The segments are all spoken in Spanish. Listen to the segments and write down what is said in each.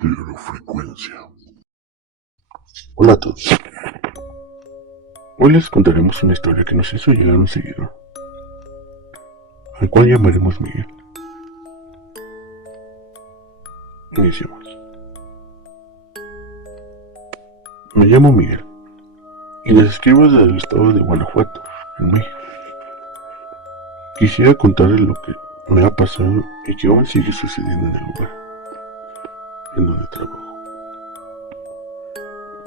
Heterofrecuencia. Hola a todos. Hoy les contaremos una historia que nos hizo llegar un seguidor, al cual llamaremos Miguel. Iniciamos. Me llamo Miguel y les escribo desde el estado de Guanajuato, en México. Quisiera contarles lo que me ha pasado y que aún sigue sucediendo en el lugar en donde trabajo.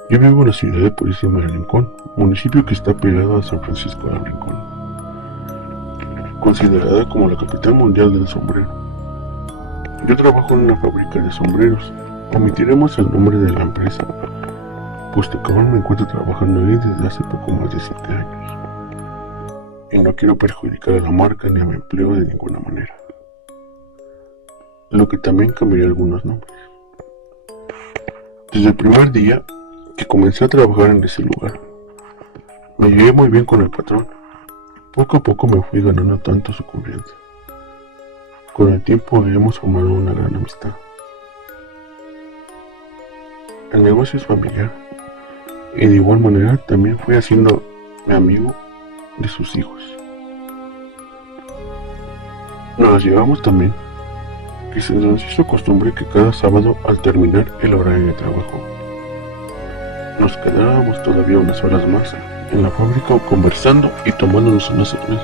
Yo vivo en la ciudad de Purísima del Rincón, municipio que está pegado a San Francisco del Rincón, considerada como la capital mundial del sombrero. Yo trabajo en una fábrica de sombreros. Omitiremos el nombre de la empresa, puesto que aún me encuentro trabajando ahí desde hace poco más de 7 años. Y no quiero perjudicar a la marca ni a mi empleo de ninguna manera. Lo que también cambiaría algunos nombres. Desde el primer día que comencé a trabajar en ese lugar, me llevé muy bien con el patrón. Poco a poco me fui ganando tanto su confianza. Con el tiempo hemos formado una gran amistad. El negocio es familiar y de igual manera también fui haciendo mi amigo de sus hijos. Nos llevamos también que se nos hizo costumbre que cada sábado al terminar el horario de trabajo nos quedábamos todavía unas horas más en la fábrica conversando y tomándonos una cerveza.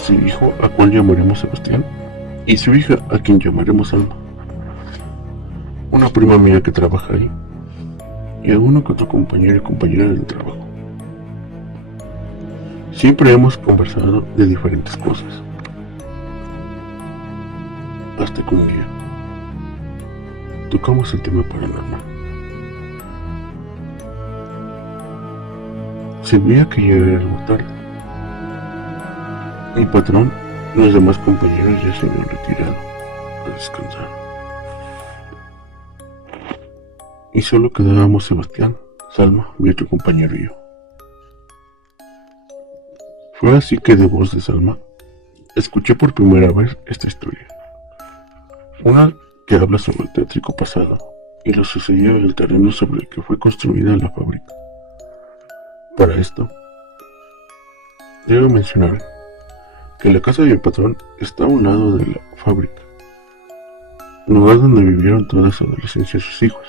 Su hijo, a cual llamaremos Sebastián, y su hija, a quien llamaremos Alma, una prima mía que trabaja ahí, y alguno que otro compañero y compañera del trabajo. Siempre hemos conversado de diferentes cosas, hasta que un día tocamos el tema paranormal. Se veía que ya era algo tarde. Mi patrón y los demás compañeros ya se habían retirado a descansar. Y solo quedábamos Sebastián, Salma, mi otro compañero y yo. Fue así que de voz de Salma escuché por primera vez esta historia. Una que habla sobre el tétrico pasado y lo sucedido en el terreno sobre el que fue construida la fábrica. Para esto, debo mencionar que la casa de mi patrón está a un lado de la fábrica, lugar donde vivieron toda su adolescencia sus hijos,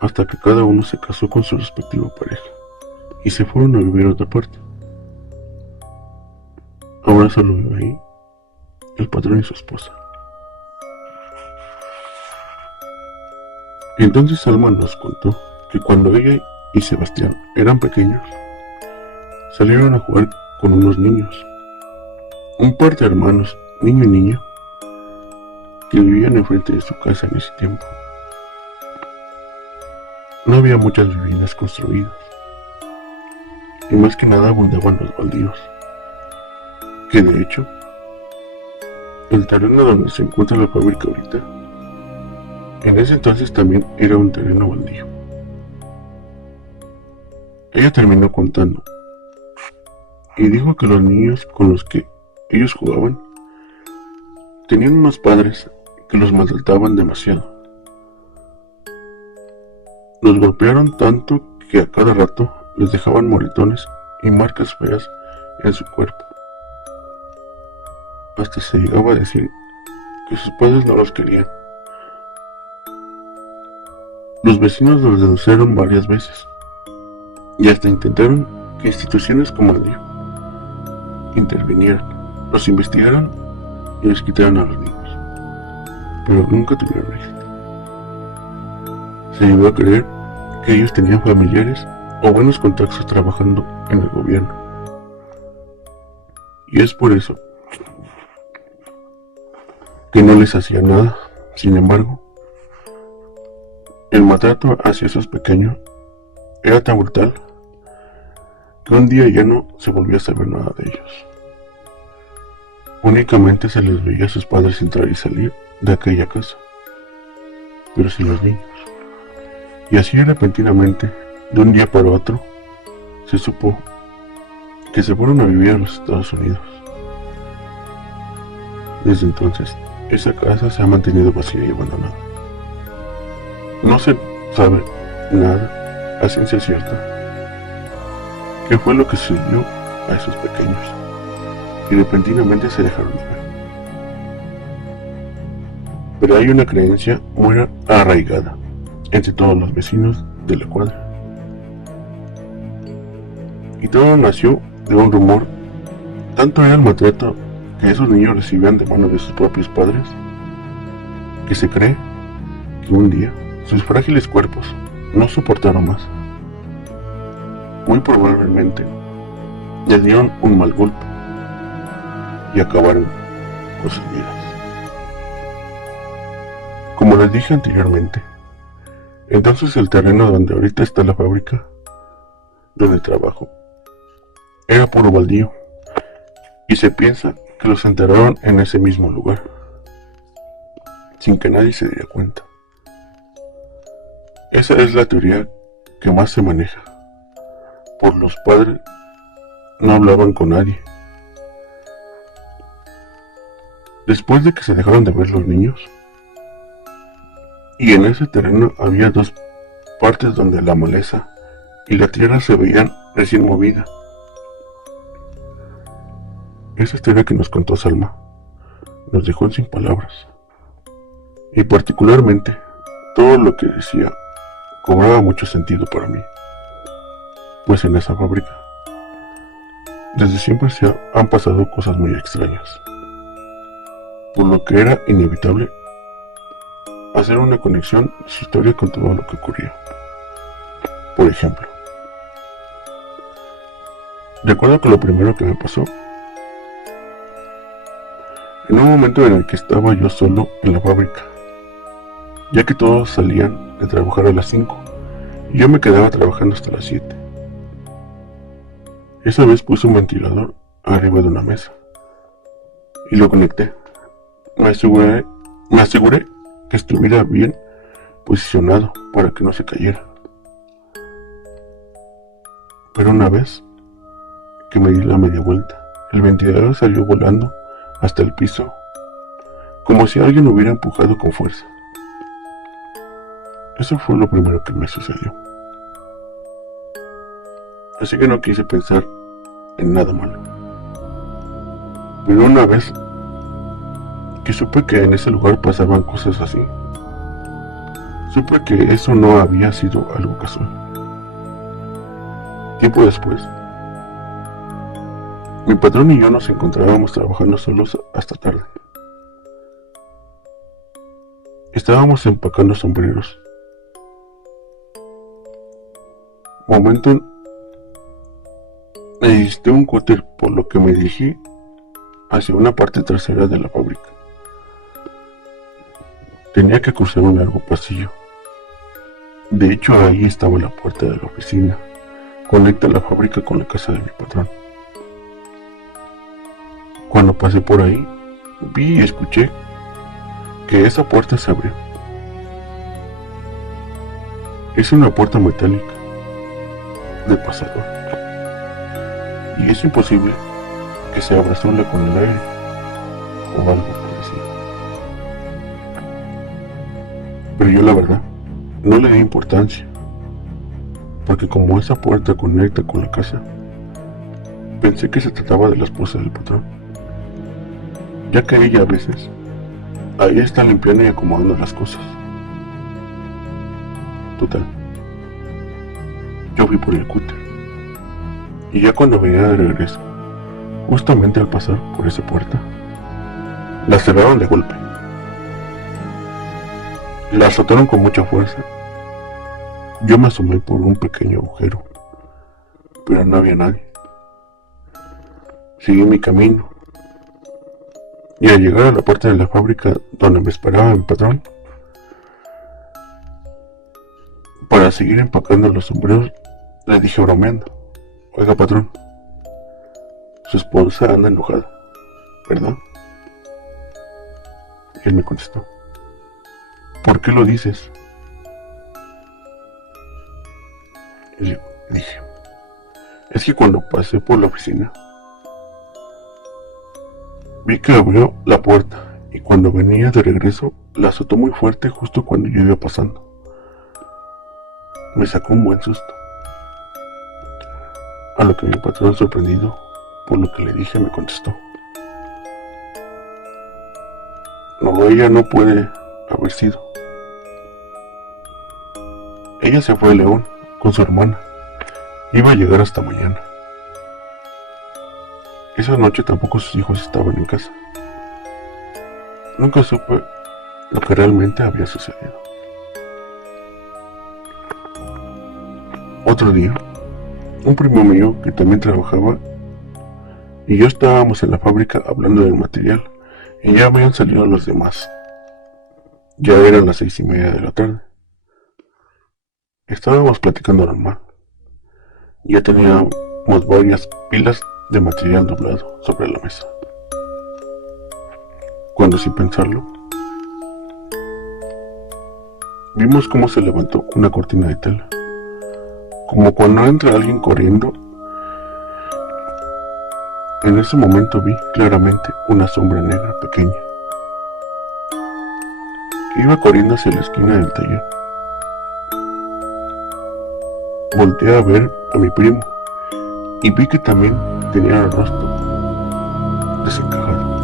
hasta que cada uno se casó con su respectiva pareja y se fueron a vivir a otra parte. Ahora solo vive ahí el patrón y su esposa. Entonces Alma nos contó que cuando ella y Sebastián eran pequeños, salieron a jugar con unos niños, un par de hermanos, niño y niña, que vivían enfrente de su casa en ese tiempo. No había muchas viviendas construidas, y más que nada abundaban los baldíos, que de hecho, el terreno donde se encuentra la fábrica ahorita, en ese entonces también era un terreno baldío. Ella terminó contando y dijo que los niños con los que ellos jugaban tenían unos padres que los maltrataban demasiado. Los golpearon tanto que a cada rato les dejaban moretones y marcas feas en su cuerpo. Hasta se llegaba a decir que sus padres no los querían. Los vecinos los denunciaron varias veces y hasta intentaron que instituciones como el DIF intervinieran, los investigaran y les quitaran a los niños, pero nunca tuvieron éxito. Se llegó a creer que ellos tenían familiares o buenos contactos trabajando en el gobierno, y es por eso que no les hacía nada. Sin embargo, el maltrato hacia esos pequeños era tan brutal que un día ya no se volvió a saber nada de ellos. Únicamente se les veía a sus padres entrar y salir de aquella casa, pero sin los niños. Y así repentinamente, de un día para otro, se supo que se fueron a vivir a los Estados Unidos. Desde entonces, esa casa se ha mantenido vacía y abandonada. No se sabe nada a ciencia cierta qué fue lo que sucedió a esos pequeños y repentinamente se dejaron de ver. Pero hay una creencia muy arraigada entre todos los vecinos de la cuadra. Y todo nació de un rumor. Tanto era el maltrato que esos niños recibían de manos de sus propios padres, que se cree que un día sus frágiles cuerpos no soportaron más. Muy probablemente les dieron un mal golpe y acabaron con sus vidas. Como les dije anteriormente, entonces el terreno donde ahorita está la fábrica, donde trabajo, era puro baldío, y se piensa que los enterraron en ese mismo lugar, sin que nadie se diera cuenta. Esa es la teoría que más se maneja, por los padres no hablaban con nadie. Después de que se dejaron de ver los niños, y en ese terreno había dos partes donde la maleza y la tierra se veían recién movida. Esa historia que nos contó Salma nos dejó sin palabras, y particularmente todo lo que decía cobraba mucho sentido para mí, pues en esa fábrica desde siempre han pasado cosas muy extrañas, por lo que era inevitable hacer una conexión de su historia con todo lo que ocurría. Por ejemplo, recuerdo que lo primero que me pasó, en un momento en el que estaba yo solo en la fábrica, ya que todos salían de trabajar a las 5 y yo me quedaba trabajando hasta las 7. Esa vez puse un ventilador arriba de una mesa y lo conecté. Me aseguré que estuviera bien posicionado para que no se cayera. Pero una vez que me di la media vuelta, el ventilador salió volando hasta el piso, como si alguien lo hubiera empujado con fuerza. Eso fue lo primero que me sucedió. Así que no quise pensar en nada malo. Pero una vez que supe que en ese lugar pasaban cosas así, supe que eso no había sido algo casual. Tiempo después, mi patrón y yo nos encontrábamos trabajando solos hasta tarde. Estábamos empacando sombreros. Momento, necesité un cúter, por lo que me dirigí hacia una parte trasera de la fábrica. Tenía que cruzar un largo pasillo. De hecho, ahí estaba la puerta de la oficina. Conecta la fábrica con la casa de mi patrón. Cuando pasé por ahí, vi y escuché que esa puerta se abrió. Es una puerta metálica de pasador, y es imposible que se abra sola con el aire o algo parecido. Pero yo, la verdad, no le di importancia, porque como esa puerta conecta con la casa, pensé que se trataba de la esposa del patrón, ya que ella a veces ahí está limpiando y acomodando las cosas. Total, yo fui por el cúter, y ya cuando venía de regreso, justamente al pasar por esa puerta, la cerraron de golpe. La azotaron con mucha fuerza. Yo me asomé por un pequeño agujero, pero no había nadie. Seguí mi camino, y al llegar a la puerta de la fábrica donde me esperaba mi patrón, para seguir empacando los sombreros, le dije bromeando: oiga, patrón, su esposa anda enojada, ¿verdad? Y él me contestó: ¿por qué lo dices? Y le dije: es que cuando pasé por la oficina, vi que abrió la puerta y cuando venía de regreso la azotó muy fuerte justo cuando yo iba pasando. Me sacó un buen susto, a lo que mi patrón, sorprendido por lo que le dije, me contestó: no, ella no puede haber sido. Ella se fue a León con su hermana. Iba a llegar hasta mañana. Esa noche tampoco sus hijos estaban en casa. Nunca supe lo que realmente había sucedido. Otro día, un primo mío que también trabajaba y yo estábamos en la fábrica hablando del material y ya habían salido los demás. Ya eran las 6:30 de la tarde. Estábamos platicando normal. Ya teníamos varias pilas de material doblado sobre la mesa, cuando, sin pensarlo, vimos cómo se levantó una cortina de tela, como cuando entra alguien corriendo. En ese momento vi claramente una sombra negra pequeña que iba corriendo hacia la esquina del taller. Volteé a ver a mi primo y vi que también tenía el rostro desencajado.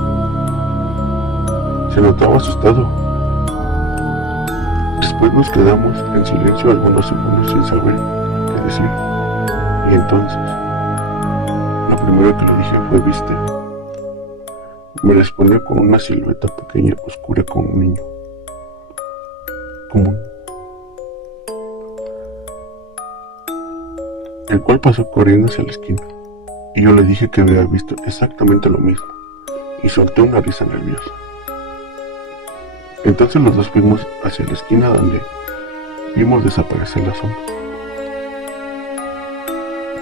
Se notaba asustado. Después nos quedamos en silencio algunos segundos sin saber qué decir. Y entonces, lo primero que le dije fue: ¿viste? Me respondió con una silueta pequeña, oscura, como un niño común, el cual pasó corriendo hacia la esquina, y yo le dije que había visto exactamente lo mismo, y solté una risa nerviosa. Entonces los dos fuimos hacia la esquina donde vimos desaparecer la sombra,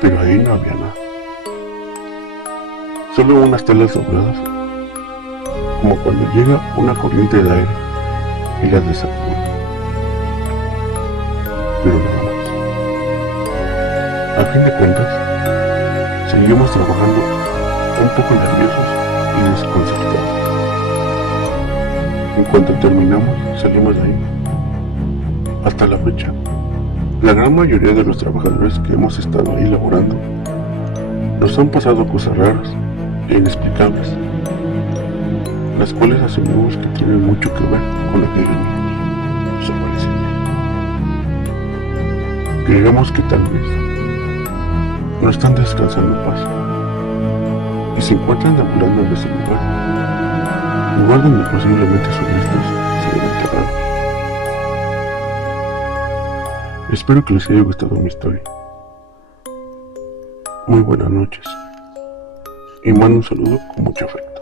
pero ahí no había nada, solo unas telas dobladas, como cuando llega una corriente de aire y las desacomoda, pero nada más. A fin de cuentas, seguimos trabajando un poco nerviosos y desconcertados. En cuanto terminamos, salimos de ahí. Hasta la fecha, la gran mayoría de los trabajadores que hemos estado ahí laborando nos han pasado cosas raras e inexplicables, las cuales asumimos que tienen mucho que ver con aquellos niños desaparecidos. Creemos que tal vez no están descansando en paz y se encuentran deambulando en ese lugar donde posiblemente sus restos se hayan enterrado. Espero que les haya gustado mi historia. Muy buenas noches y mando un saludo con mucho afecto.